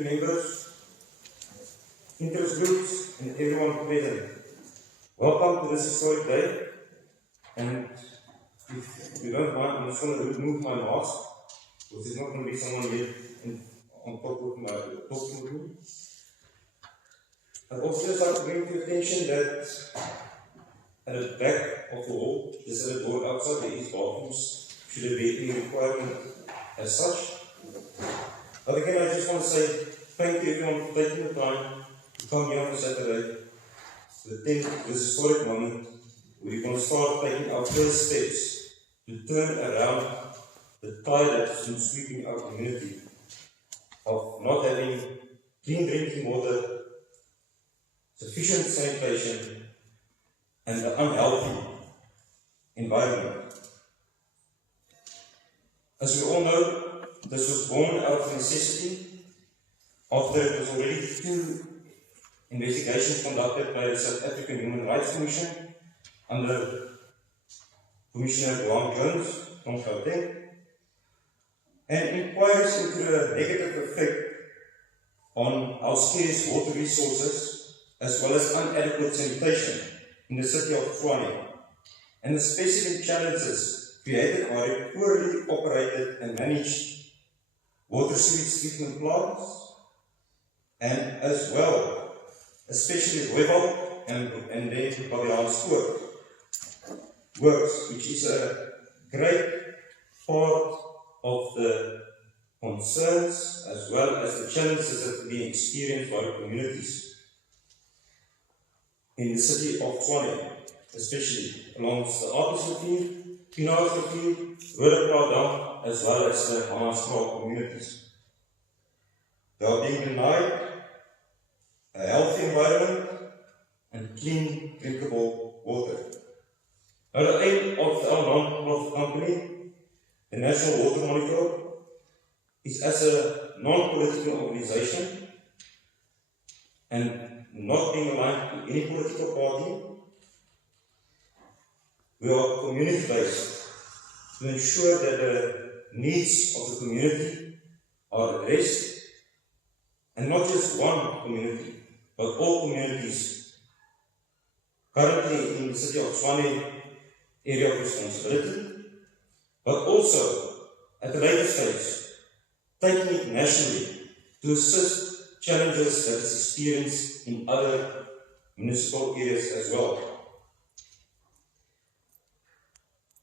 community members, interest groups, and everyone present. Welcome to this historic day. And if you don't mind, I'm just going to remove my mask, because there's not going to be someone here on top of my talking with me. I'd also just like to bring to your attention that at the back of the wall, just at the door outside, there is bathrooms, should there be any requirement as such. But again, I just want to say thank you everyone for taking the time to come here on Saturday to attend this historic moment where we're going to start taking our first steps to turn around the tide that's been sweeping our community of not having clean drinking water, sufficient sanitation, and an unhealthy environment. As we all know, this was born out of necessity after it was already 2 investigations conducted by the South African Human Rights Commission under Commissioner Grant Jones from Gauteng, and inquiries into the negative effect on our scarce water resources as well as inadequate sanitation in the city of Tshwane, and the specific challenges created by the poorly operated and managed water sewage treatment plants, and as well, especially Rooibos and then Babiaanspoort works, which is a great part of the concerns as well as the challenges that are being experienced by the communities in the city of Tshwane, especially along the Artis Rivier, Pinaar Rivier, Roodeplaat Dam, as well as the Hammanskraal communities. They are being denied a healthy environment and clean, drinkable water. Now, the aim of our non-profit company, the National Water Monitor, is as a non-political organization and not being aligned to any political party. We are community-based to ensure that the needs of the community are addressed, and not just one community, but all communities currently in the city of Tshwane area of responsibility, but also at a later stage, taking it nationally to assist challenges that is experienced in other municipal areas as well.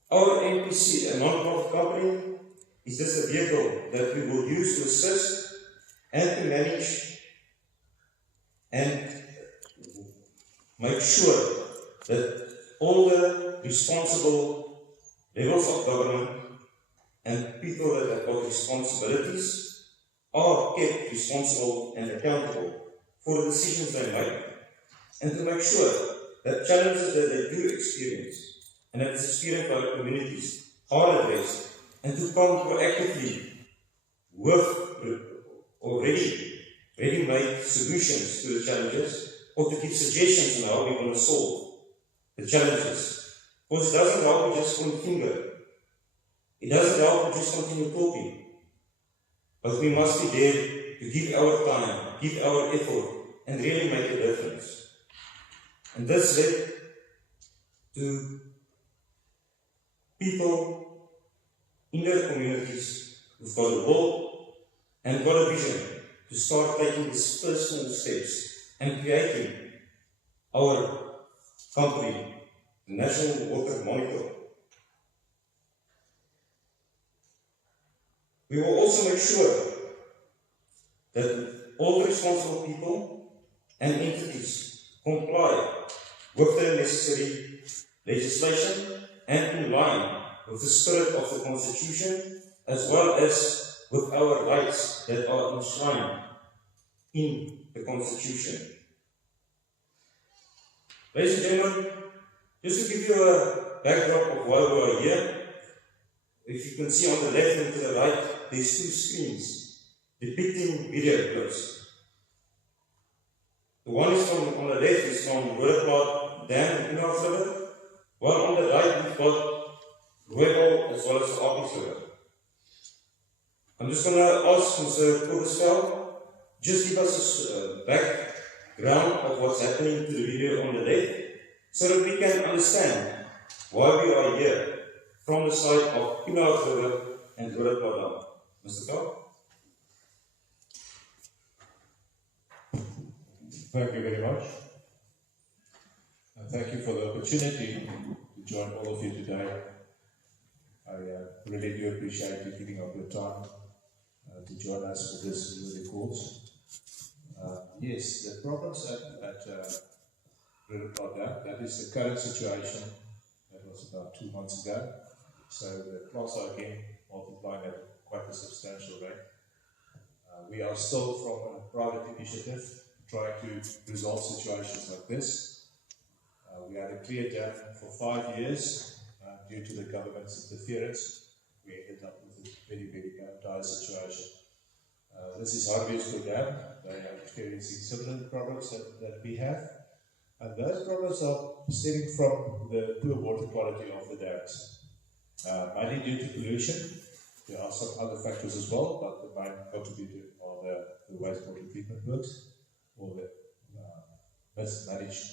Our NPC, a non-profit company, is just a vehicle that we will use to assist and to manage and make sure that all the responsible levels of government and people that have got responsibilities are kept responsible and accountable for the decisions they make, and to make sure that challenges that they do experience and that is experienced by the communities are addressed, and to come proactively with already ready-made solutions to the challenges, or to give suggestions on how we're going to solve the challenges. Because it doesn't help to just point finger. It doesn't help to just continue talking. But we must be there to give our time, give our effort, and really make a difference. And this led to people in their communities who've got a will and got a vision to start taking these personal steps and creating our company, the National Water Monitor. We will also make sure that all the responsible people and entities comply with the necessary legislation and in line with the spirit of the Constitution, as well as with our rights that are enshrined in the Constitution. Ladies and gentlemen, just to give you a backdrop of why we are here, if you can see on the left and to the right, there's 2 screens depicting video clips. The one is on the left is from Roodeplaat Dam in Pinaar River, while on the right we've got Rooibos as well as the Artis River. I'm just going to ask Mr. Kobesveld just give us a background of what's happening to the video on the left, so that we can understand why we are here from the side of Pinaar River and Roodepoort. Mr. Carl? Thank you very much. And thank you for the opportunity to join all of you today. I really do appreciate you giving up your time to join us for this really course. Yes, the problems at Roodepoort, that is the current situation. That was about 2 months ago. So the plants are again multiplying at quite a substantial rate. We are still from a private initiative trying to resolve situations like this. We had a clear dam for 5 years due to the government's interference. We ended up with a very, very dire situation. This is Harvey's Dam. They are experiencing similar problems that we have. And those problems are stemming from the poor water quality of the dams. Mainly due to pollution. There are some other factors as well, but the main contributor are the wastewater treatment works, or the mismanaged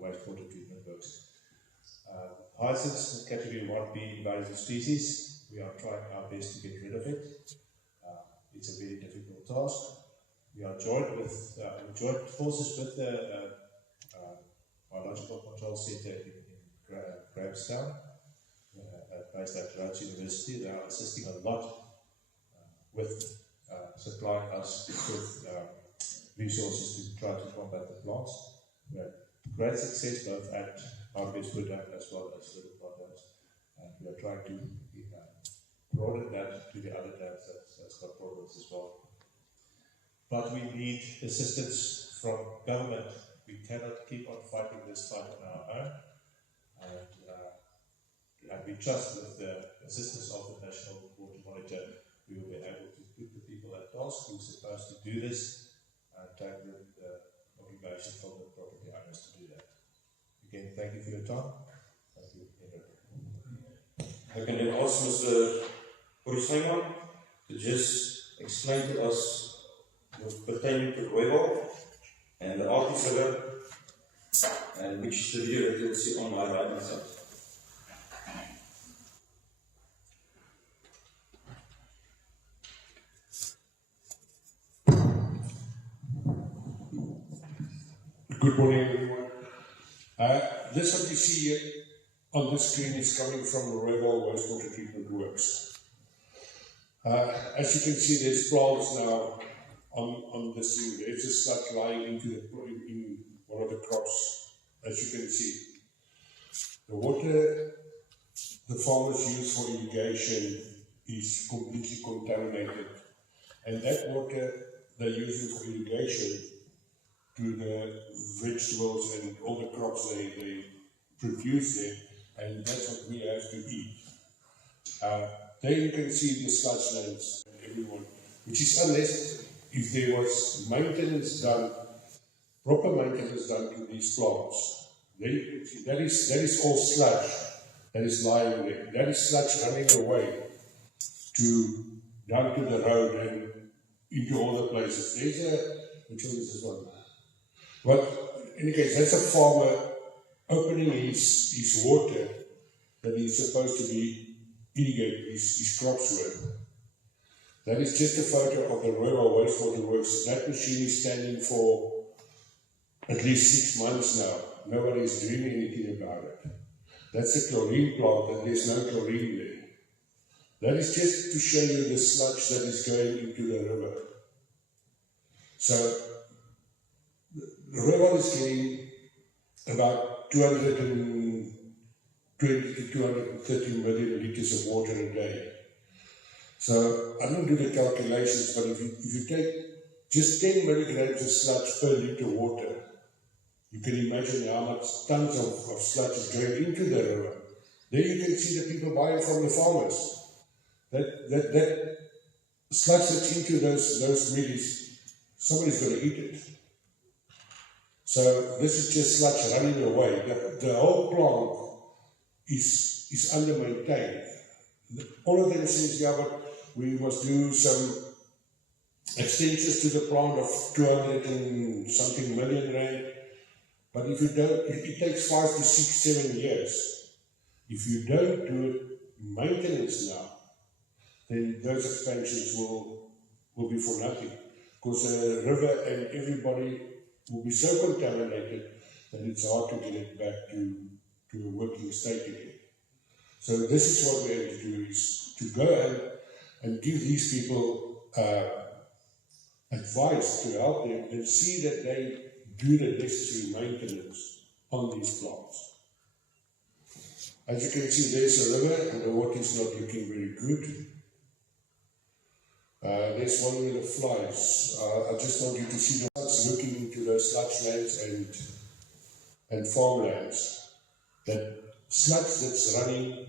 wastewater treatment works. Hyacinths, category 1B invasive species, we are trying our best to get rid of it. It's a very difficult task. We are joint forces with the Biological Control Centre in Grahamstown, based at Rhodes University. They are assisting a lot with supplying us with resources to try to combat the plants. We had great success both at Harvey's Dam as well as the dams, and we are trying to broaden that to the other dams that's got problems as well. But we need assistance from government. We cannot keep on fighting this fight on our own. And we trust with the assistance of the National Water Monitor, we will be able to put the people at task who are supposed to do this and take the obligation from the property owners to do that. Again, thank you for your time. Thank you, Henrik. I can then ask Mr. Porisaiman to just explain to us what's pertaining to Rooiwal and the Arctic River, and which is the video that you'll see on my right hand side. Good morning, everyone. This what you see here on the screen is coming from the Rooiwal wastewater treatment works. As you can see, there's plants now on the scene. There's a sludge lying in one of the crops, as you can see. The water the farmers use for irrigation is completely contaminated, and that water they're using for irrigation to the vegetables and all the crops they produce there, and that's what we have to eat. There you can see the sludge lands, everyone, which is unnecessary. If there was maintenance done, proper maintenance done to these plants, then you can see that is all sludge that is lying there. That is sludge running away down to the road and into all the places. Which one is this one? But in any case, that's a farmer opening his water that he's supposed to be irrigating his crops with. That is just a photo of the Rooiwal wastewater works. That machine is standing for at least 6 months now. Nobody is doing anything about it. That's a chlorine plant, and there's no chlorine there. That is just to show you the sludge that is going into the river. So the Rooiwal is getting about 220 to 230 million litres of water a day. So I don't do the calculations, but if you take just 10 milligrams of sludge per litre water, you can imagine how much tons of sludge is going into the river. There you can see the people buying from the farmers. That sludge that's into those mealies, somebody's going to eat it. So this is just sludge running away. The whole plant is under-maintained. All of them says, yeah, but we must do some extensions to the plant of 200 and something million rand. But if you don't, it takes 5 to 6, 7 years. If you don't do maintenance now, then those expansions will be for nothing. Because the river and everybody will be so contaminated that it's hard to get it back to a working state again. So this is what we have to do, is to go and give these people advice to help them and see that they do the necessary maintenance on these plants. As you can see, there's a river and the water is not looking very good. There's one with the flies. I just want you to see the ones looking into those sludge lands and farmlands. That sludge that's running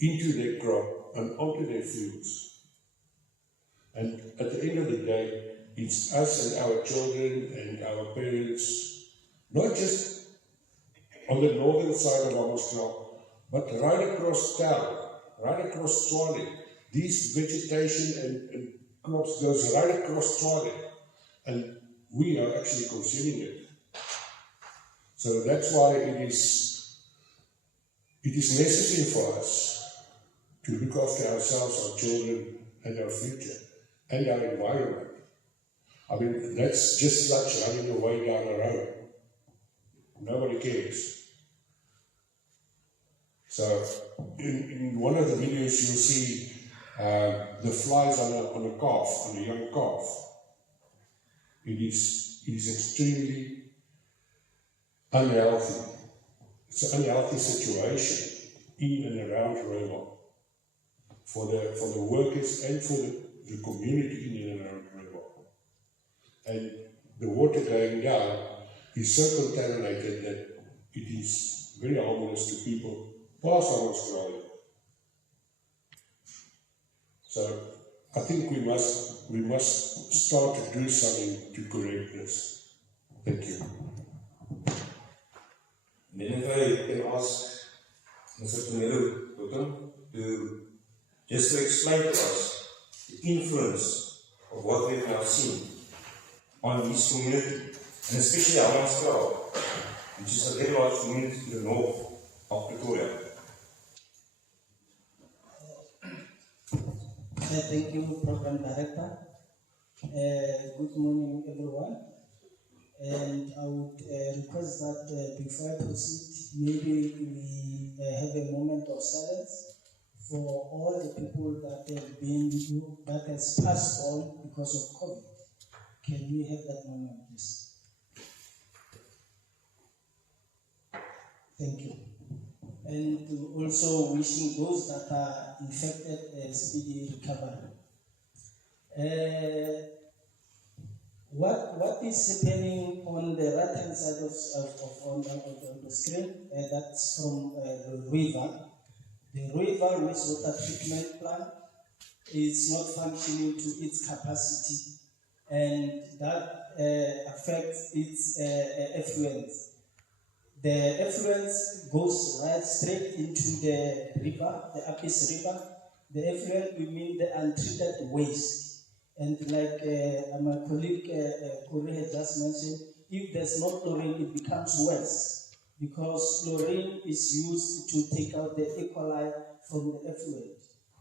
into their crop and onto their fields. And at the end of the day, it's us and our children and our parents, not just on the northern side of Hammanskraal, but right across town, right across Tshwane. These vegetation and crops goes right across Tshwane, and we are actually consuming it. So that's why it is necessary for us to look after ourselves, our children, and our future, and our environment. I mean, that's just sludge running away down the road. Nobody cares. So, in one of the videos, you'll see the flies on a calf, on a young calf. It is extremely unhealthy. It's an unhealthy situation in and around Roma for the workers and for the community in and around Roma. And the water going down is so contaminated that it is very harmless to people past Australia. So I think we must start to do something to correct this. Thank you. Then if I can ask Mr. Tumelo to just to explain to us the influence of what we've now seen on this community, and especially Hammanskraal, which is a very large community to the north of Pretoria. Thank you, Program Director. Good morning, everyone. And I would request that before I proceed, maybe we have a moment of silence for all the people that has passed on because of COVID. Can we have that moment, please? Thank you. And also wishing those that are infected a speedy recovery. What is happening on the right-hand side of the screen? That's from the river. The river wastewater treatment plant is not functioning to its capacity, and that affects its effluent. The effluent goes right straight into the river, the Apis River. The effluent, we mean the untreated waste. And like my colleague Corey had just mentioned, if there's no chlorine, it becomes worse, because chlorine is used to take out the E. coli from the effluent.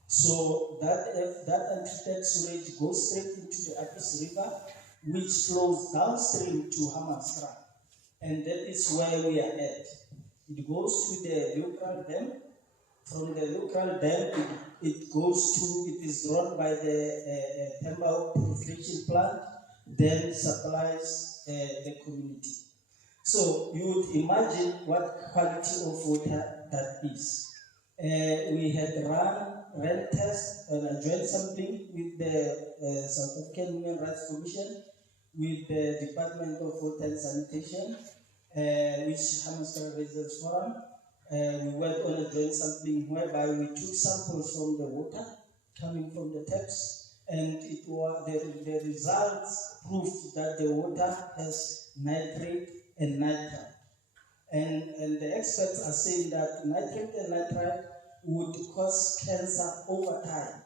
So that untreated sewage goes straight into the Apis River, which flows downstream to Hammanskraal. And that is where we are at. It goes to the local dam. From the local dam, it is drawn by the Temba purification plant, then supplies the community. So you would imagine what quality of water that is. We had run tests and joined something with the South African Human Rights Commission, with the Department of Water and Sanitation, which Hammanskraal Residents Forum. We worked on a joint sampling whereby we took samples from the water coming from the taps, and it was the results proved that the water has nitrate and nitrite. And the experts are saying that nitrate and nitrite would cause cancer over time.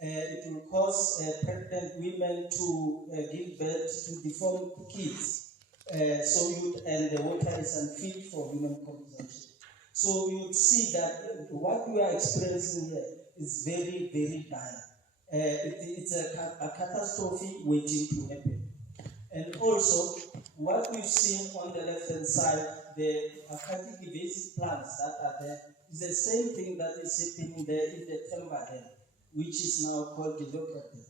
It will cause pregnant women to give birth to deformed kids. And the water is unfit for human consumption. So you would see that what we are experiencing here is very, very dire. It's a catastrophe waiting to happen. And also, what we've seen on the left-hand side, the aquatic invasive plants that are there, is the same thing that is happening there in the timber there, which is now called the local dam.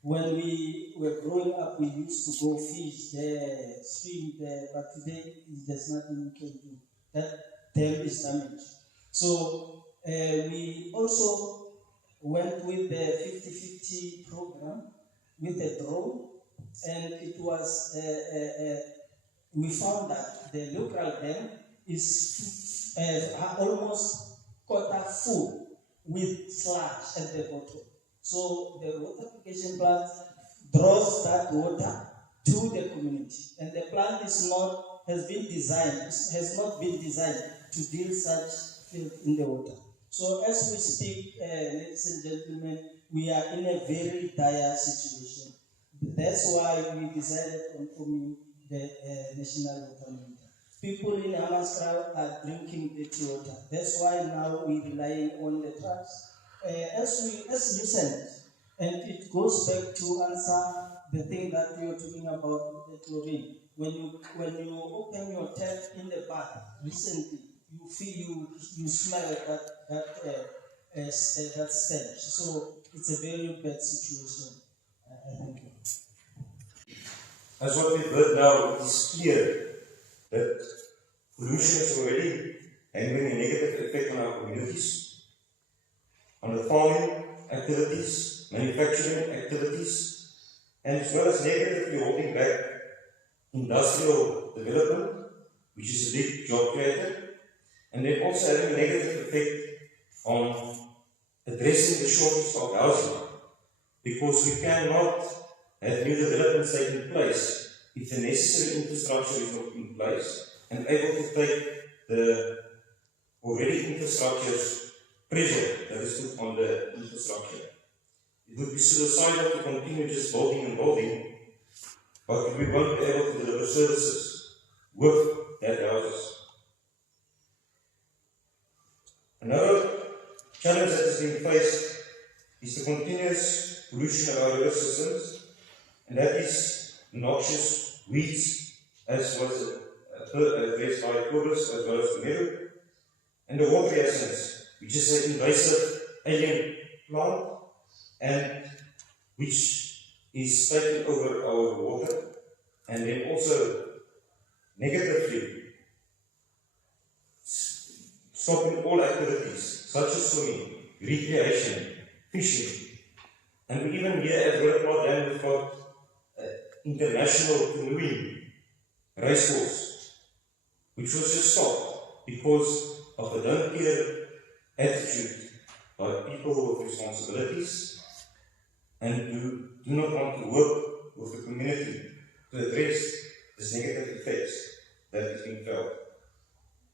When we were growing up, we used to go fish there, swim there, but today there's nothing we can do. That dam is damaged. So we also went with the 50-50 program with a drone, and it was, we found that the local dam is almost quarter full with sludge at the bottom. So the water application plant draws that water to the community, and the plant has not been designed to deal such filth in the water. So as we speak, ladies and gentlemen, we are in a very dire situation. That's why we decided on forming the National Water Monitor. People in Hammanskraal are drinking dirty water. That's why now we're relying on the trucks. As recent, and it goes back to answer the thing that we were talking about, the chlorine. When you open your tap in the bath recently, you feel you smell that stench. So it's a very bad situation. Thank you. As what we've heard now, it is clear that pollution is already having a negative effect on our communities, on the farming activities, manufacturing activities, and as well as negatively holding back industrial development, which is a big job creator, and then also having a negative effect on addressing the shortage of housing, because we cannot have new developments taking place if the necessary infrastructure is not in place and able to take the already infrastructure's pressure that is put on the infrastructure. It would be suicidal to continue just building and building, but we won't be able to deliver services with that houses. Another challenge that is being faced is the continuous pollution of our river systems, and that is noxious weeds, as was addressed by Kobus as well as the meadow, and the water hyacinths, which is an invasive alien plant, and which is taking over our water, and then also negatively stopping all activities such as swimming, recreation, fishing, and we even here at Willowport Dam we've got international canoeing racecourse, which was just stopped because of a don't care attitude by people with responsibilities and who do not want to work with the community to address these negative effects that is being felt.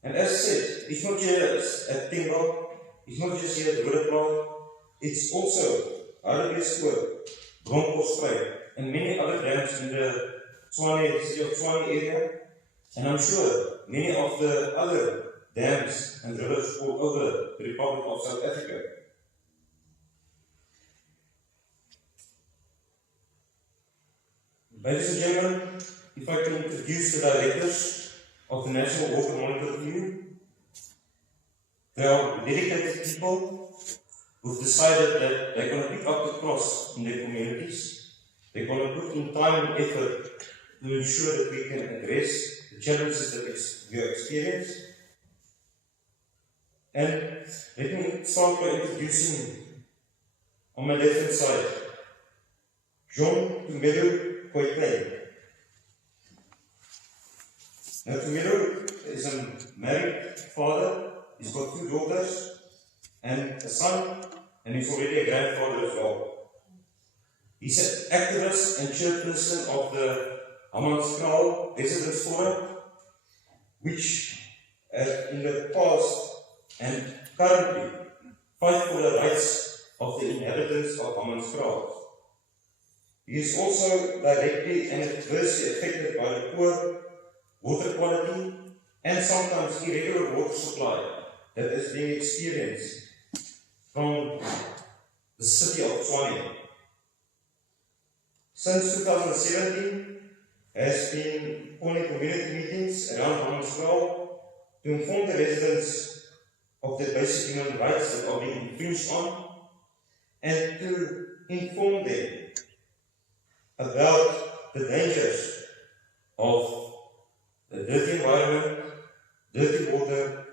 And as I said, it's not just at Timber, it's not just here at Willowport, it's also Hardebeespoort, Bronkhorstspruit, and many other dams in the city of Tshwane area, and I'm sure many of the other dams and rivers all over the Republic of South Africa. Ladies and gentlemen, if I can introduce the directors of the National Water Monitor to you. They are dedicated people who've decided that they're going to pick up the cross in their communities. They're going to put in time and effort to ensure that we can address the challenges that we are experiencing. And let me start by introducing, on my left-hand side, John Tumelo Koitai. Now, Tumelo is a married father. He's got 2 daughters and a son, and he's already a grandfather as well. He's an activist and chairperson of the Hammanskraal Residents Forum, which in the past and currently fight for the rights of the inhabitants of Hammanskraal. He is also directly and adversely affected by the poor water quality and sometimes irregular water supply that is being experienced from the city of Tshwane. Since 2017, has been holding community meetings around Hammanskraal to inform the residents of the basic human rights that are being infringed on, and to inform them about the dangers of the dirty environment, dirty water,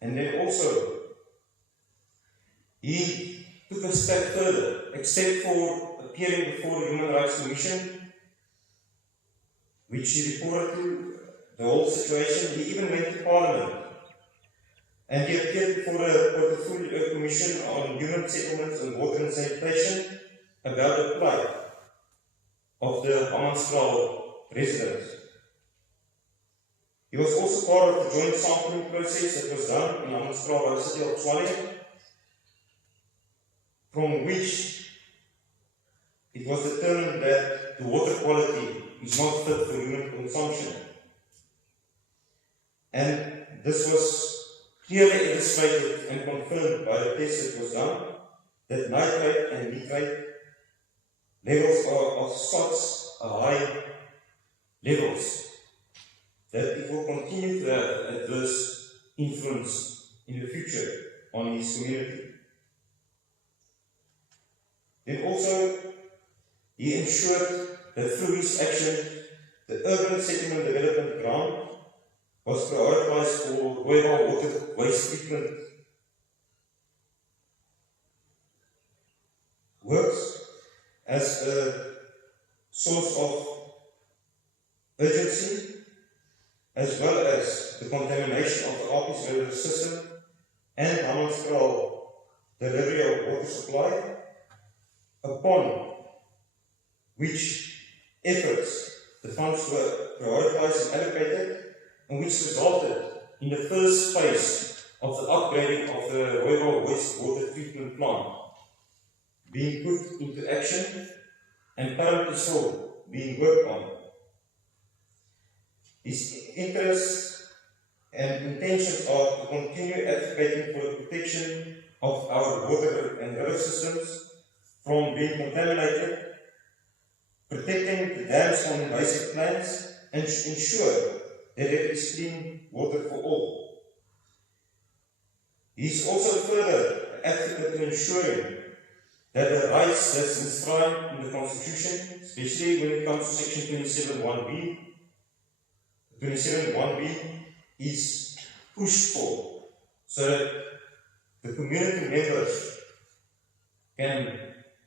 and then also he took a step further, except for appearing before the Human Rights Commission, which he reported to the whole situation. He even went to Parliament and he appeared before a portfolio commission on human settlements and water and sanitation about the plight of the Hammanskraal residents. He was also part of the joint sampling process that was done in Hammanskraal by the city of Tshwane, from which it was determined that the water quality is not fit for human consumption. And this was clearly illustrated and confirmed by the test that was done, that nitrate and nitrate levels of spots are high levels, that it will continue to have adverse influence in the future on his community. Then also, he ensured that through his action, the urban settlement development grant was prioritized for Rooiwal water waste treatment works as a source of urgency, as well as the contamination of the Alpies river system and Hammanskraal delivery of water supply, upon which efforts the funds were prioritized and allocated, and which resulted in the first phase of the upgrading of the Rooiwal wastewater treatment plant being put into action and currently still being worked on. His interests and intentions are to continue advocating for the protection of our water and river systems from being contaminated, protecting the dams from invasive plants, and ensure that there is clean water for all. He is also further advocate in ensuring that the rights that's enshrined in the Constitution, especially when it comes to Section 27.1b, 27.1b is pushed for, so that the community members can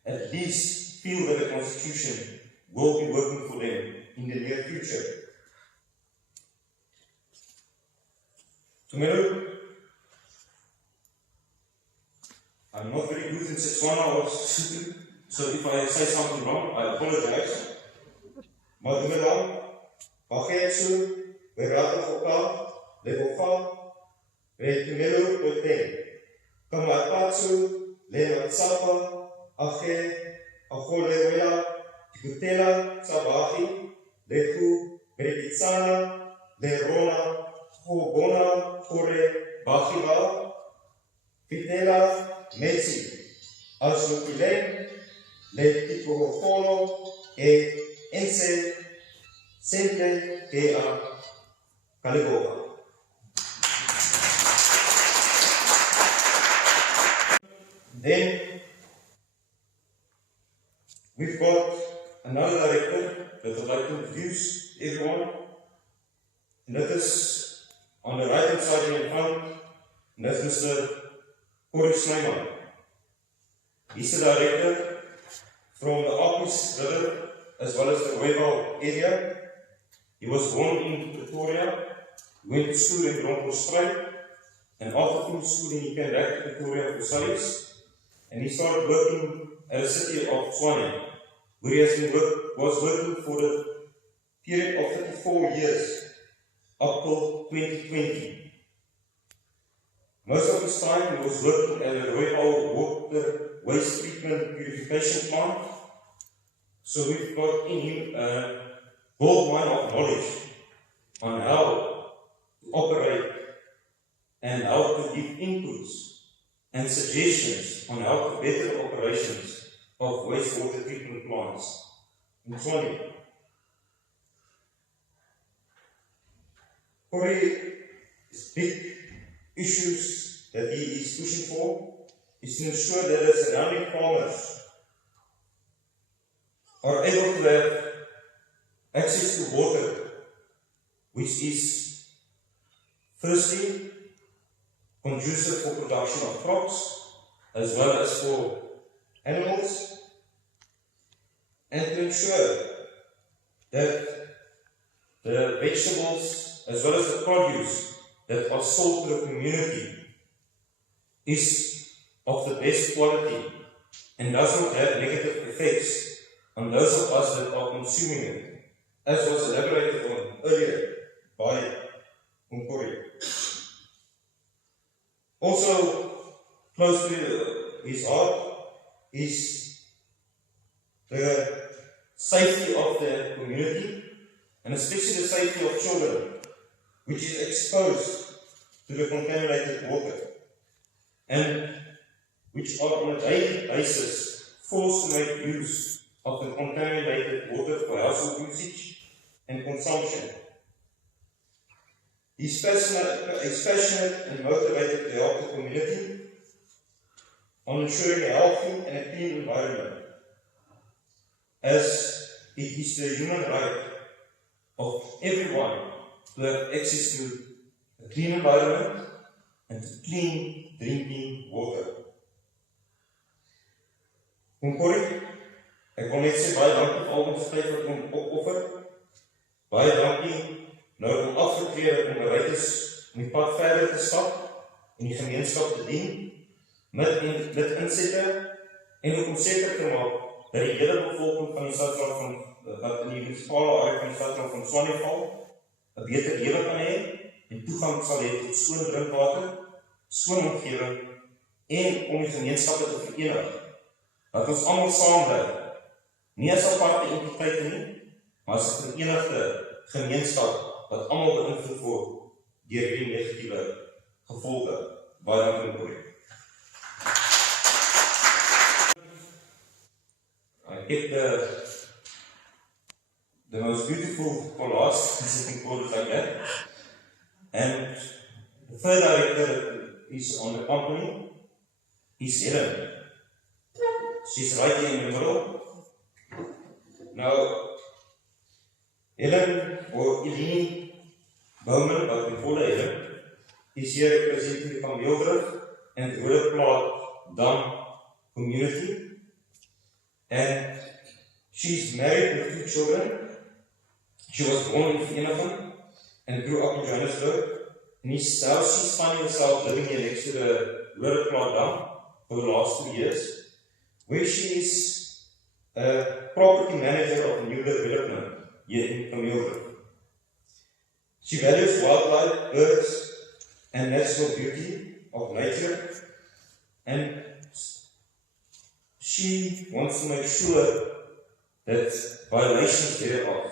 at least feel that the Constitution will be working for them in the near future. Tomorrow, I'm not very good in Setswana or Sotho, so if I say something wrong, I apologize. Maar tomorrow, Bakhetsu, Berata Foka, Levofa, Retumelo Poten, Kamatsu, Lematsapa, Ache, Aholewela, Tikutela, Sabahi, Lehu, Berekitsana, Lerona, Hobona, Hore, Bachiba, Vitela, Metsi, Asnukilem, Letikohofono, Ense, Sempre, Kea, Kaligova. Then we've got another director that I'd like to introduce everyone, and that is on the right hand side here in front, and that's Mr. Corey Snyman. He's the director from the Alpies River as well as the Rooiwal area. He was born in Pretoria, went to school in Bronkhorstspruit, and after full schooling he came back to Pretoria for studies, and he started working at the city of Tshwane, where he was working for the period of 34 years up till 2020. Most of his time he was working at the Rooiwal water waste treatment purification plant. So we've got in him a gold mine of knowledge on how to operate and how to give inputs and suggestions on how to better operations of wastewater treatment plants in Tshwane. Corey's big issues that he is pushing for is to ensure that the surrounding farmers are able to have access to water, which is firstly conducive for production of crops as well as for animals, and to ensure that the vegetables as well as the produce that are sold to the community is of the best quality and does not have negative effects on those of us that are consuming it, as was elaborated on earlier by Unkori. Also, close to his heart is the safety of the community, and especially the safety of children, which is exposed to the contaminated water, and which are on a daily basis forced to make use of the contaminated water for household usage and consumption. He's passionate and motivated to help the community on ensuring a healthy and a clean environment, as it is the human right of everyone to have access to a clean environment and to clean drinking water. Unkori, ek wil net sê baie dankie vir al ons tyd wat ons opoffer. Baie dankie nou om afgetree om bereid is om die pad verder te stap en die gemeenskap te dien met insette en om seker te maak dat die hele bevolking van die stadsrand van wat in die munisipale area van die stadsrand van Tshwane val 'n beter lewe kan hê en toegang sal hê tot skoon drinkwater, skoon omgewing en om die gemeenskappe te verenig. Dat ons almal saamwerk, nie as aparte entiteite nie, maar as 'n verenigde gemeenskap wat almal beïnvloed word deur hierdie negatiewe gevolge. Baie dankie vir dit. I kept the most beautiful collage, as you can call it like that. And the third director that is on the company is Helen. She's right here in the middle. Now, Helen or Eleni Bowman, but we call her Helen, is here representing the Van Wildrift and Roodeplaat Dam community. And she's married with 2 children. She was born in Vereniging and grew up in Johannesburg. And now she's finding herself living here next to the Roodeplaat Dam for the last 2 years, where she is a property manager of a new development here in Camille. She values wildlife, birds, and natural beauty of nature, and she wants to make sure that violations thereof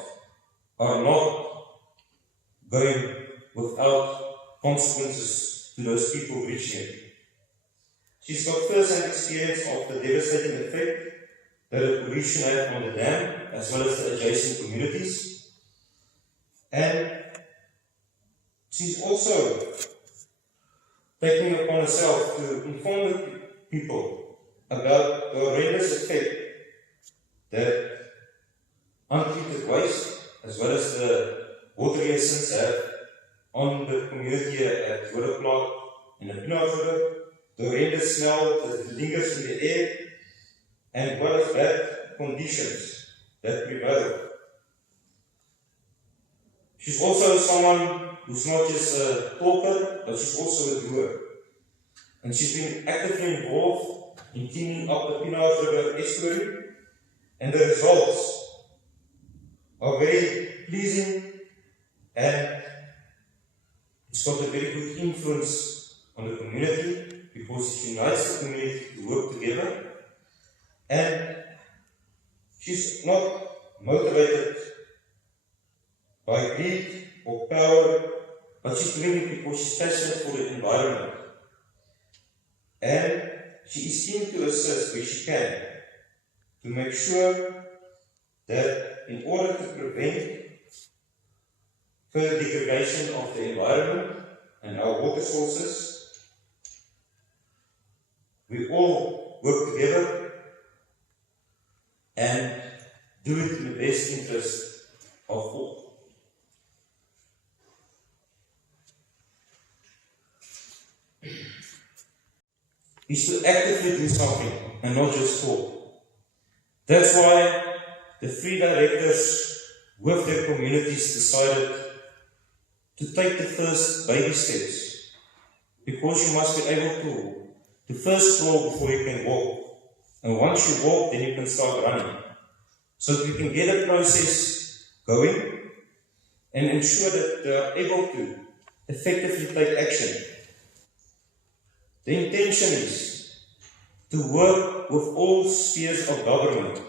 are not going without consequences to those people reaching it. She's got first-hand experience of the devastating effect that the pollution had on the dam, as well as the adjacent communities. And she's also taking upon herself to inform the people about the horrendous effect that untreated waste, as well as the water essence, have on the community at Roodeplaat and the Pienaar River, the horrendous smell that lingers in the air, and well as bad conditions that prevail. She's also someone who's not just a talker, but she's also a doer. And she's been actively involved in cleaning up the Pienaar River estuary, and the results are very pleasing, and it's got a very good influence on the community because it unites the community to work together And she's not motivated by greed or power, but she's doing it because she's passionate for the environment. And she is keen to assist where she can to make sure that in order to prevent further degradation of the environment and our water sources, we all work together and do it in the best interest of all. Is to actively do something and not just talk. That's why the 3 directors with their communities decided to take the first baby steps, because you must be able to first crawl before you can walk, and once you walk then you can start running, so that we can get a process going and ensure that they are able to effectively take action. The intention is to work with all spheres of government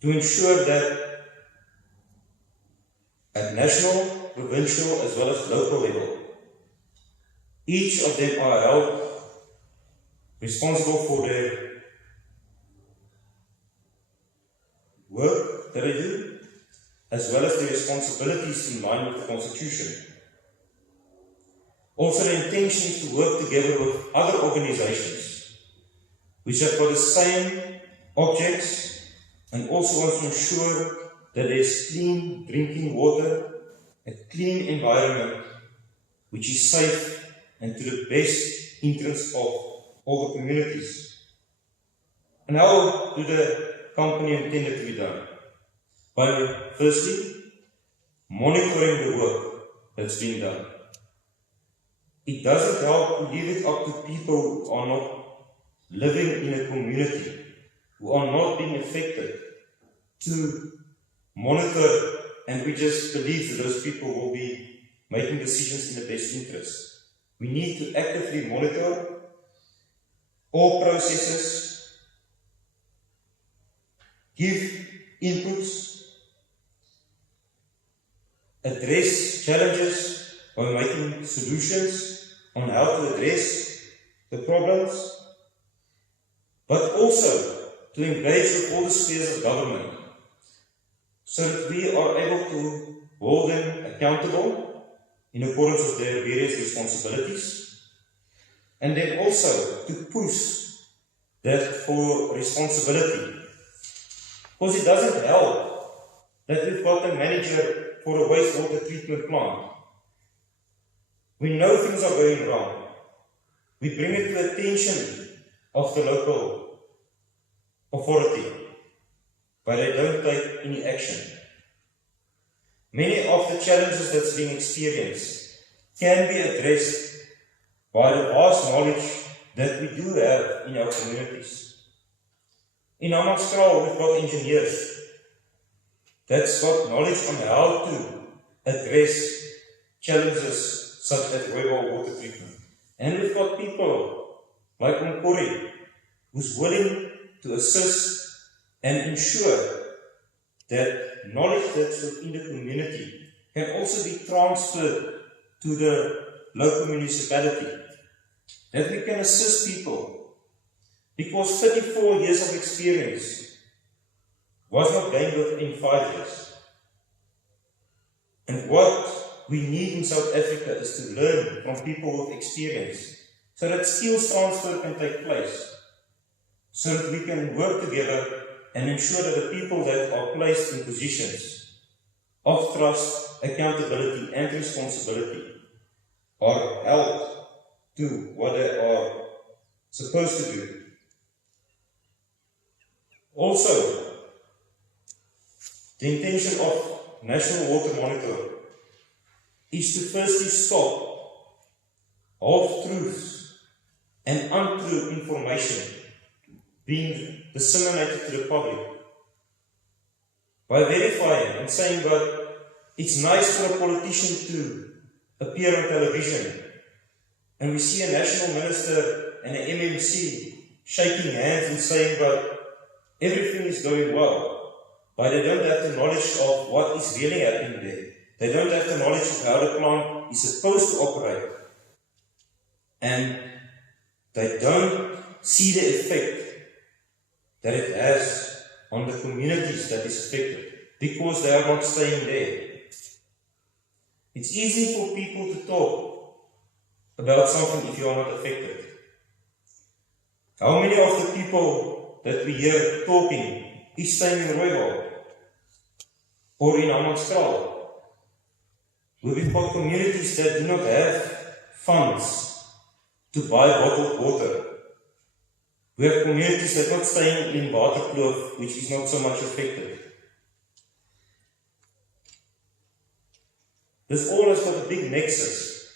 to ensure that at national, provincial as well as local level, each of them are held responsible for their work that they do, as well as their responsibilities in line with the Constitution. Also, the intention is to work together with other organizations which have got the same objects, and also want to ensure that there is clean drinking water, a clean environment which is safe and to the best interest of all the communities. And how do the company intend it to be done? By firstly, monitoring the work that's being done. It doesn't help to leave it up to people who are not living in a community, who are not being affected, to monitor, and we just believe that those people will be making decisions in the best interest. We need to actively monitor all processes, give inputs, address challenges by making solutions on how to address the problems, but also to engage with all the spheres of government so that we are able to hold them accountable in accordance with their various responsibilities, and then also to push that for responsibility. Because it doesn't help that we've got a manager for a wastewater treatment plant. We know things are going wrong. We bring it to the attention of the local authority, but they don't take any action. Many of the challenges that's being experienced can be addressed by the vast knowledge that we do have in our communities. In Hammanskraal, we've got engineers that's got knowledge on how to address challenges such as river water treatment. And we've got people like Umkori, who's willing to assist and ensure that knowledge that's within the community can also be transferred to the local municipality, that we can assist people, because 34 years of experience was not gained within 5 years. And what we need in South Africa is to learn from people with experience, so that skills transfer can take place, so that we can work together and ensure that the people that are placed in positions of trust, accountability and responsibility are held to what they are supposed to do. Also, the intention of National Water Monitor is to firstly stop half-truths and untrue information being disseminated to the public by verifying and saying, but it's nice for a politician to appear on television, and we see a national minister and an MMC shaking hands and saying, but everything is going well. But they don't have the knowledge of what is really happening there. They don't have the knowledge of how the plant is supposed to operate. And they don't see the effect that it has on the communities that is affected, because they are not staying there. It's easy for people to talk about something if you are not affected. How many of the people that we hear talking is staying in Rooiwal or in Hammanskraal? We've got communities that do not have funds to buy bottled water. We have communities that are not staying in Waterkloof, which is not so much affected. This all has got a big nexus.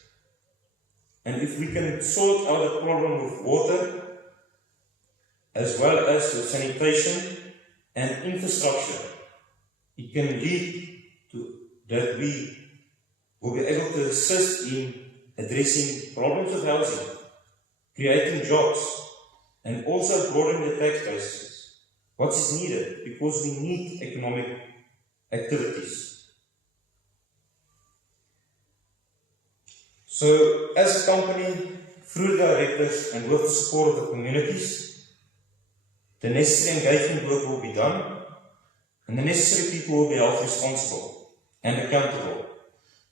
And if we can sort out the problem with water, as well as with sanitation and infrastructure, it can lead to that we will be able to assist in addressing problems of housing, creating jobs, and also broadening the tax bases. What is needed? Because we need economic activities. So, as a company, through the directors and with the support of the communities, the necessary engagement work will be done, and the necessary people will be held responsible and accountable.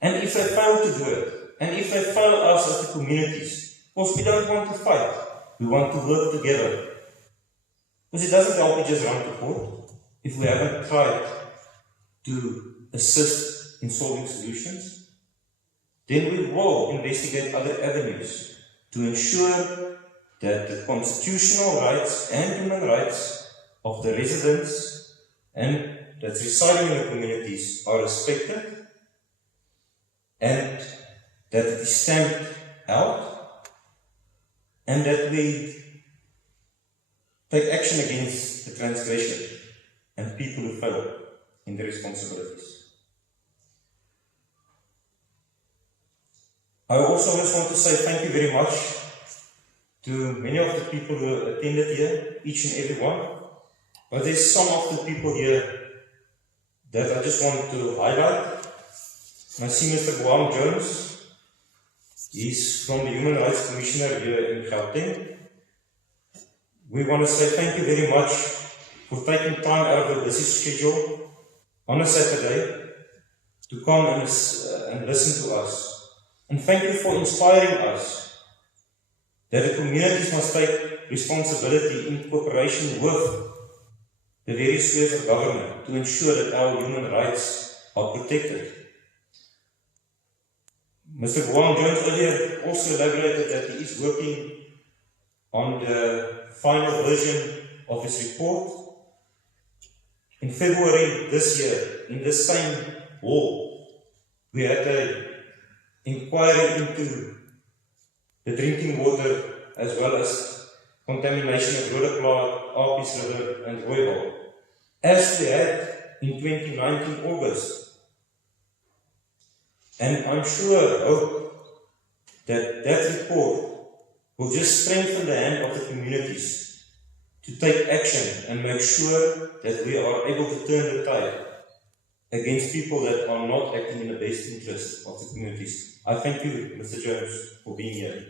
And if they fail to do it, and if they fail us as the communities, because we don't want to fight, we want to work together. Because it doesn't help you just run to court if we haven't tried to assist in solving solutions. Then we will investigate other avenues to ensure that the constitutional rights and human rights of the residents and that residing in the communities are respected, and that it is stamped out, and that we take action against the transgression and people who fail in their responsibilities. I also just want to say thank you very much to many of the people who attended here, each and every one. But there's some of the people here that I just want to highlight. I see Mr. Guam Jones. He's from the Human Rights Commissioner here in Gauteng. We want to say thank you very much for taking time out of your busy schedule on a Saturday to come and listen to us. And thank you for inspiring us that the communities must take responsibility in cooperation with the various spheres of government to ensure that our human rights are protected. Mr. Guam Jones earlier also elaborated that he is working on the final version of his report. In February this year, in the same hall, we had an inquiry into the drinking water as well as contamination at Roodeplaat, Appies River and Rooiwal, as we had in 2019 August. And I'm sure, hope that that report will just strengthen the hand of the communities to take action and make sure that we are able to turn the tide against people that are not acting in the best interest of the communities. I thank you, Mr. Jones, for being here.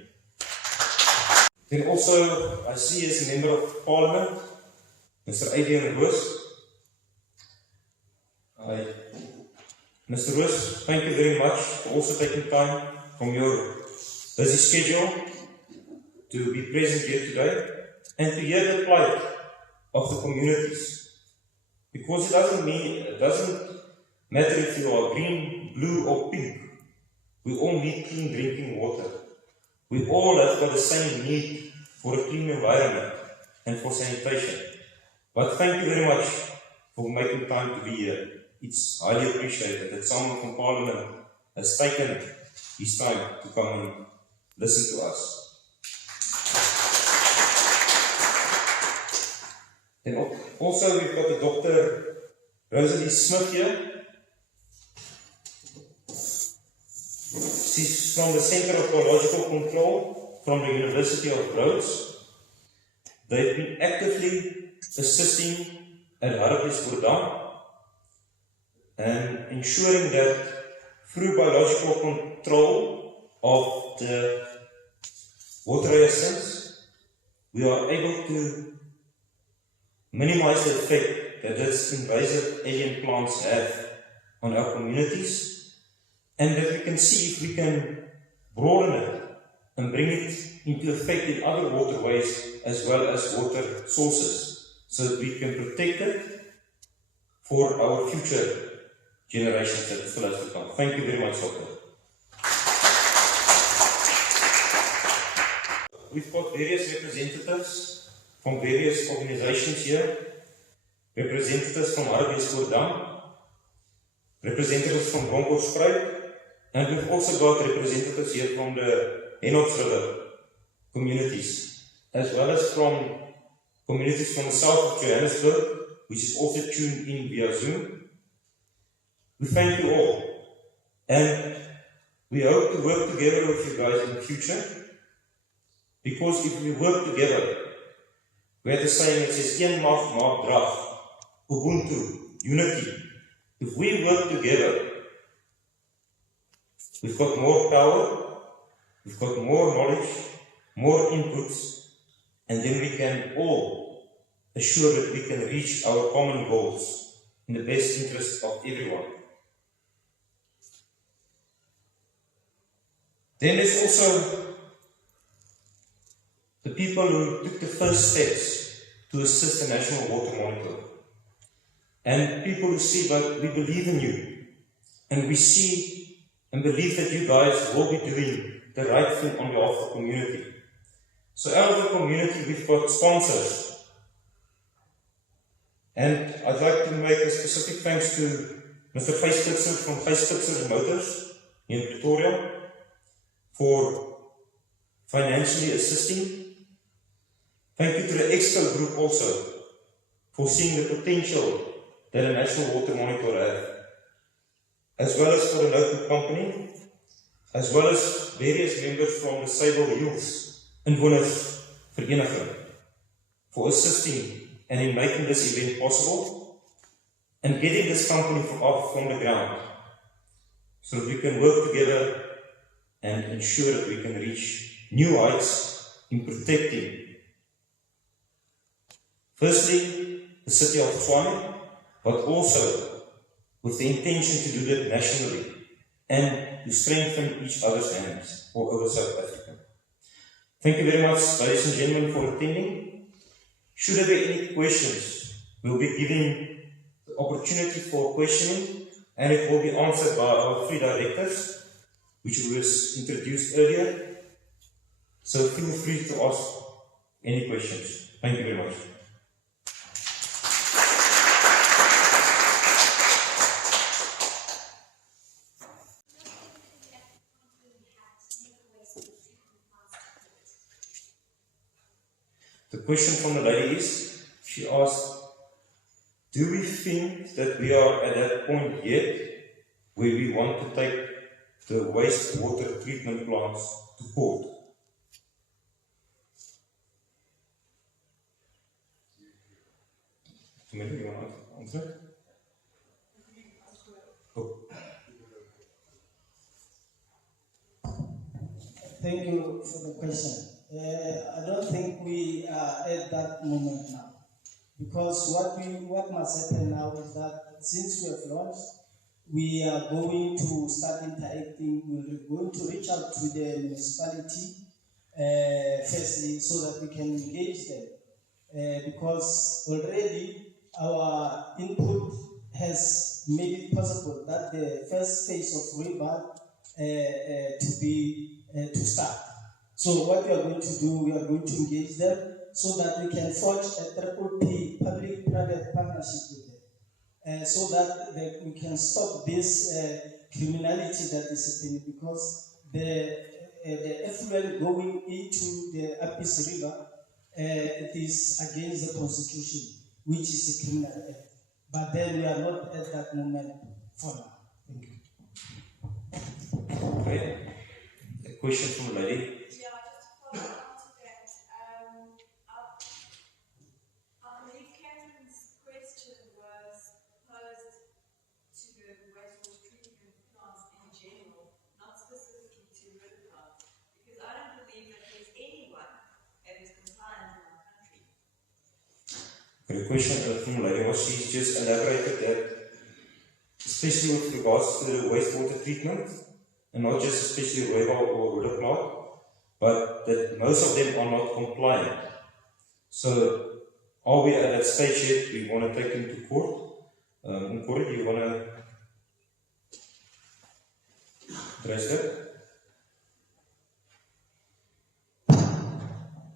Then also, I see as a Member of Parliament, Mr. Adrian Roos. Mr. Roos, thank you very much for also taking time from your busy schedule to be present here today and to hear the plight of the communities. Because it doesn't matter if you are green, blue or pink. We all need clean drinking water. We all have got the same need for a clean environment and for sanitation. But thank you very much for making time to be here. It's highly appreciated that someone from Parliament has taken his time to come and listen to us. Then also we've got the Dr. Rosalie Smith here. She's from the Centre of Biological Control from the University of Rhodes. they've been actively assisting at Harapespoort and ensuring that through biological control of the water hyacinths, we are able to minimize the effect that these invasive alien plants have on our communities, and that we can see if we can broaden it and bring it into effect in other waterways as well as water sources, so that we can protect it for our future generations that still has to come. Thank you very much, Doctor. We've got various representatives from various organizations here, representatives from Harapespoort, representatives from Bronkhorstspruit, and we've also got representatives here from the Hennops River communities, as well as from communities from the south of Johannesburg, which is also tuned in via Zoom. We thank you all, and we hope to work together with you guys in the future, because if we work together, we have the saying that says, "Een maak drag, Ubuntu, unity." If we work together, we've got more power, we've got more knowledge, more inputs, and then we can all assure that we can reach our common goals in the best interest of everyone. Then there's also the people who took the first steps to assist the National Water Monitor, and people who say, "But we believe in you, and we see and believe that you guys will be doing the right thing on behalf of the community." So out of the community, we've got sponsors, and I'd like to make a specific thanks to Mr. Gijs from Gijs Motors in Pretoria for financially assisting. Thank you to the Exco Group also for seeing the potential that a National Water Monitor has, as well as for the local company, as well as various members from the Sable Hills Inwoners Vereniging for assisting and in making this event possible and getting this company from the ground so that we can work together and ensure that we can reach new heights in protecting, firstly, the city of Tshwane, but also with the intention to do that nationally and to strengthen each other's hands all over South Africa. Thank you very much, ladies and gentlemen, for attending. Should there be any questions, we'll be giving the opportunity for questioning, and it will be answered by our three directors, which was introduced earlier. So feel free to ask any questions. Thank you very much. The question from the lady is, she asked, do we think that we are at that point yet where we want to take the wastewater treatment plants to port? Maybe you want to answer? Oh. Thank you for the question. I don't think we are at that moment now, because what must happen now is that since we have launched, we are going to start interacting. We're going to reach out to the municipality firstly, so that we can engage them, because already our input has made it possible that the first phase of revamp to start. So what we are going to do, we are going to engage them so that we can forge a triple-P, public-private partnership with them, so that we can stop this criminality that is happening, because the effluent going into the Upis River, it is against the Constitution, which is a criminal act. But then we are not at that moment for now. Thank you. Okay. A question from a lady. The question from Lady was, she's just elaborated that, especially with regards to the wastewater treatment, and not just especially Royal or Rudderplant, but that most of them are not compliant. So, are we at that stage yet? We want to take them to court. Court, do you want to address that?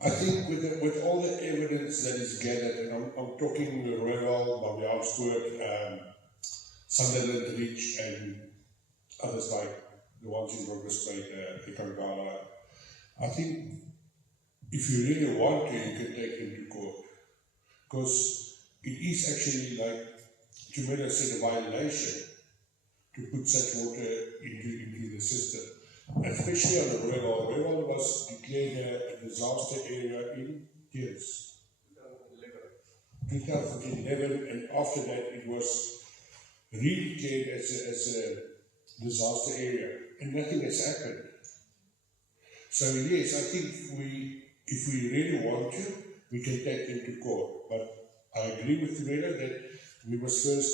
I think with all the evidence that is gathered, and I'm talking the Royal, Bobby Outstewart, Sunderland Reach, and others like the ones in Brooklyn State, Ikangala. I think if you really want to, you can take him to court. Because it is actually, like Jamila said, a violation to put such water into the system. Especially on the Royal. Royal was declared a disaster area in years. 2011, and after that it was re-declared as a disaster area, and nothing has happened. So yes, I think if we really want to, we can take them to court. But I agree with Jamila that we must first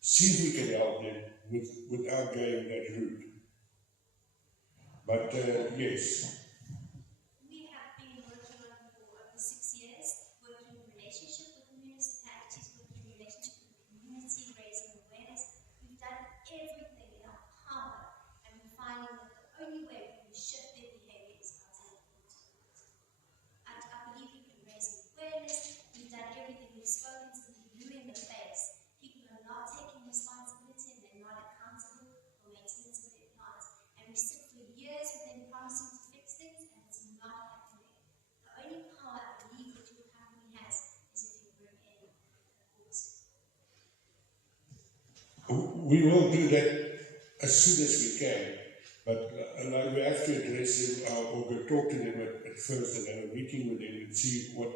see if we can help them without going that route. But yes. We have been working on for over 6 years, working in relationship with the municipalities, working in relationship with the community, raising awareness. We've done everything in our power, and we're finding that the only way we can shift their behavior is by taking them to court. And I believe we can raise awareness. We've done everything. We've spoken to the blue in the face. People are not taking responsibility and they're not accountable for maintenance of their plants. And we sit for years with them promising to fix things, and it's not happening. The only power I believe that your company has is if you bring in the courts. We will do that as soon as we can, but like we have to address them or go talk to them at first and have a meeting with them and see what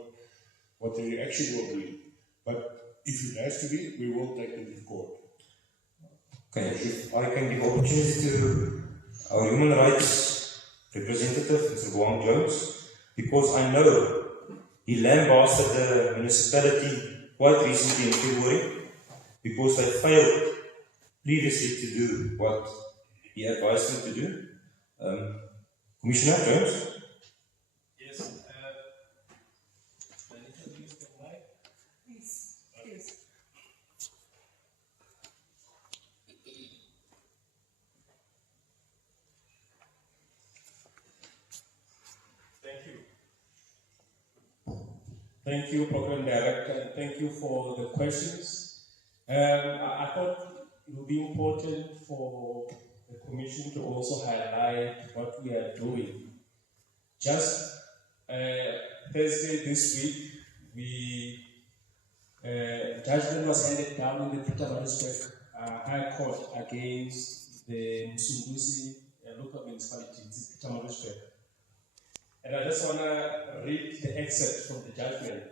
their reaction will be. But if it has to be, we will take them to court. Okay, if I can give opportunity to our human rights representative, Mr. Wang Jones, because I know he lambasted the municipality quite recently in February because they failed previously to do what he advised them to do. Commissioner Jones? Yes, I need to use the mic. Please. Thank you. Thank you, Program Director, and thank you for the questions. I thought it would be important for the Commission to also highlight what we are doing. Just Thursday this week, judgment was handed down in the Pietermaritzburg High Court against the Msunduzi local municipality in Pietermaritzburg. And I just want to read the excerpt from the judgment,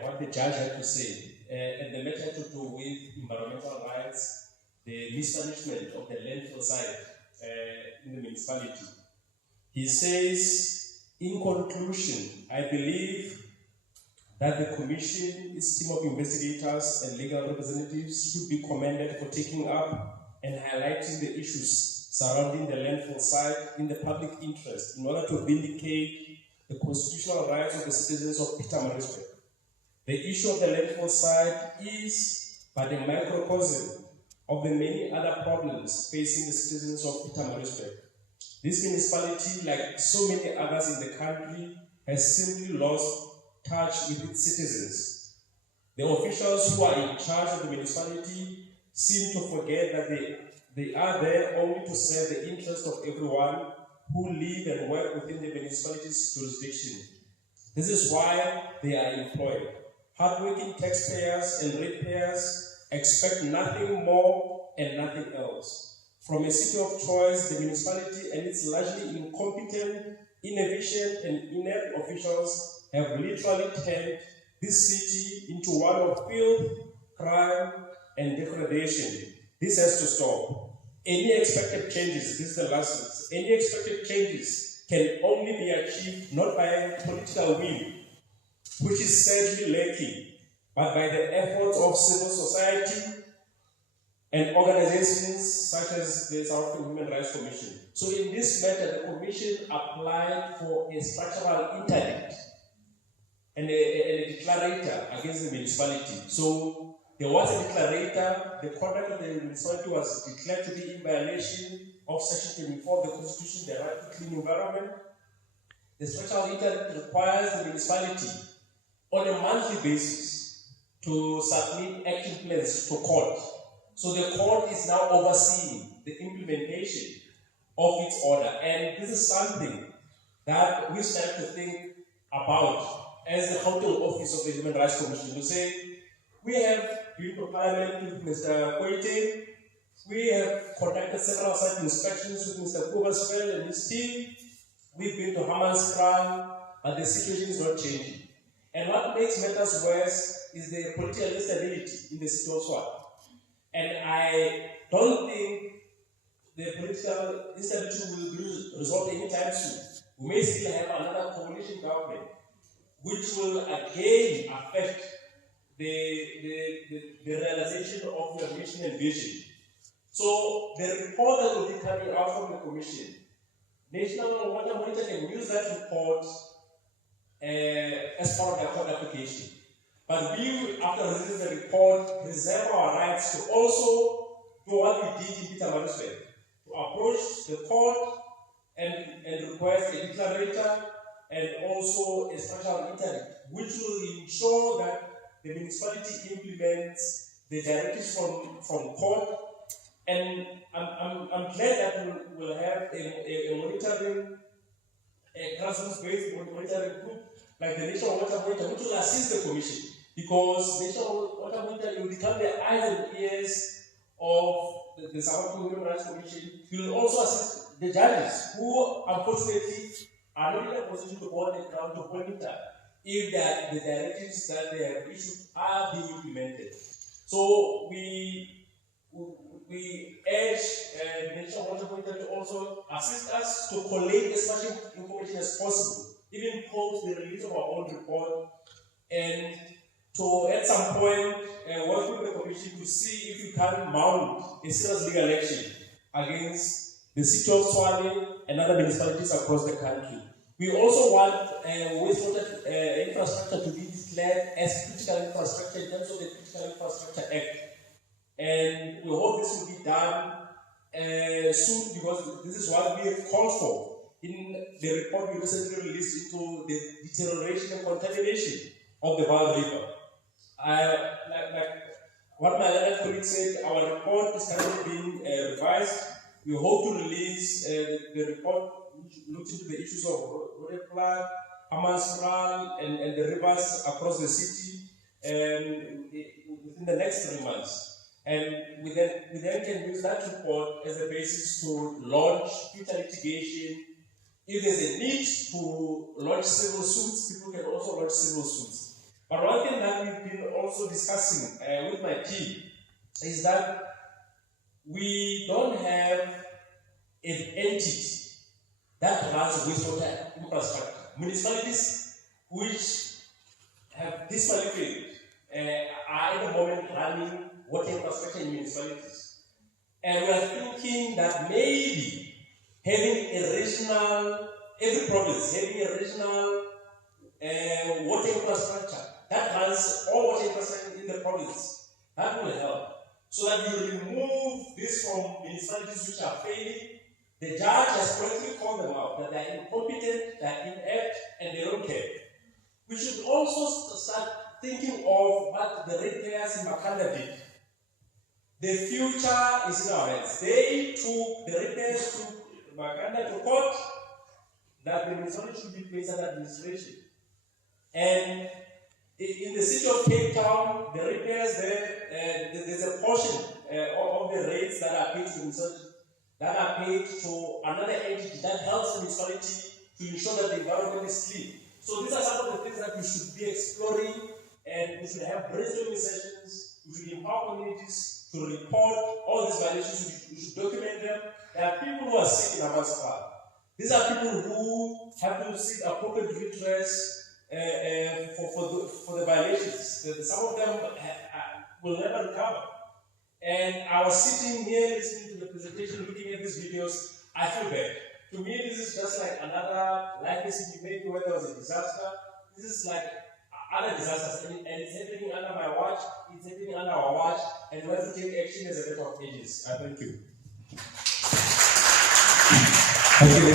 what the judge had to say. And the matter had to do with environmental rights, the mismanagement of the landfill site in the municipality. He says, in conclusion, I believe that the Commission, its team of investigators and legal representatives should be commended for taking up and highlighting the issues surrounding the landfill site in the public interest in order to vindicate the constitutional rights of the citizens of Pietermaritzburg. The issue of the landfill site is but a microcosm of the many other problems facing the citizens of Pietermaritzburg. This municipality, like so many others in the country, has simply lost touch with its citizens. The officials who are in charge of the municipality seem to forget that they are there only to serve the interest of everyone who live and work within the municipality's jurisdiction. This is why they are employed. Hardworking taxpayers and ratepayers expect nothing more and nothing else. From a city of choice, the municipality and its largely incompetent, inefficient, and inept officials have literally turned this city into one of filth, crime, and degradation. This has to stop. Any expected changes, this is the last sentence, any expected changes can only be achieved not by political will, which is sadly lacking, but by the efforts of civil society and organizations such as the South African Human Rights Commission. So in this matter, the Commission applied for a structural interdict and a declarator against the municipality. So there was a declarator, the conduct of the municipality was declared to be in violation of Section 24 of the Constitution, the right to clean environment. The structural interdict requires the municipality on a monthly basis to submit action plans to court. So the court is now overseeing the implementation of its order. And this is something that we start to think about as the Upholding Office of the Human Rights Commission. To say, we have been to Parliament with Mr. Coite, we have conducted several site inspections with Mr. Kubersfeld and his team, we've been to Hammanskraal, but the situation is not changing. And what makes matters worse is the political instability in the city of Swat. And I don't think the political instability will be resolved anytime soon. We may still have another coalition government, which will again affect the realization of your mission and vision. So the report that will be coming out from the Commission, National Water Monitor can use that report as part of their court application. But we, after receiving the report, reserve our rights to also do what we did in Pietermaritzburg, to approach the court and request a declarator and also a structural interdict, which will ensure that the municipality implements the directives from court. And I'm glad that we'll have a monitoring, a grassroots-based monitoring group like the National Water Monitor, which will assist the Commission, because National Water Monitor will become the eyes and ears of the South African Human Rights Commission. It will also assist the judges, who unfortunately are not in a position to go on the ground to monitor if the directives that they have issued are being implemented. So we urge the National Water Monitor to also assist us to collate as much information as possible, even post the release of our own report, and to at some point work with the Commission to see if we can mount a serious legal action against the city of Tshwane and other municipalities across the country. We also want wastewater infrastructure to be declared as critical infrastructure in terms of the Critical Infrastructure Act. And we hope this will be done soon, because this is what we have called for in the report we recently released into the deterioration and contamination of the Vaal River. Like what my other colleague said, our report is currently being revised. We hope to release the report which looks into the issues of water flood, Hammanskraal, and the rivers across the city within the next 3 months. And we then can use that report as a basis to launch future litigation. If there's a need to launch civil suits, people can also launch civil suits. But one thing that we've been also discussing with my team is that we don't have an entity that runs wastewater infrastructure. Municipalities which have disqualified are at the moment running water infrastructure in municipalities. And we are thinking that maybe having a regional, every province having a regional water infrastructure that runs all water infrastructure in the province, that will help. So that you remove this from municipalities which are failing. The judge has correctly called them out, that they are incompetent, they are inept, and they don't care. We should also start thinking of what the ratepayers in Makanda did. The future is in our hands. The ratepayers took Makanda to court, that the municipality should be placed under administration. And in the city of Cape Town, the ratepayers there, there's a portion of the rates that are paid to the municipality, that are paid to another entity that helps the municipality to ensure that the environment is clean. So these are some of the things that we should be exploring, and we should have brainstorming sessions, we should empower communities to report all these violations, we should document them. There are people who are sick in Hammanskraal. These are people who have to seek appropriate redress for the violations. some of them will never recover. And I was sitting here listening to the presentation, looking at these videos, I feel bad. To me, this is just like another life lesson you made where there was a disaster. This is like other disasters, and it's happening under my watch, it's happening under our watch, and we have to take action as a matter of ages. Thank you. Thank you.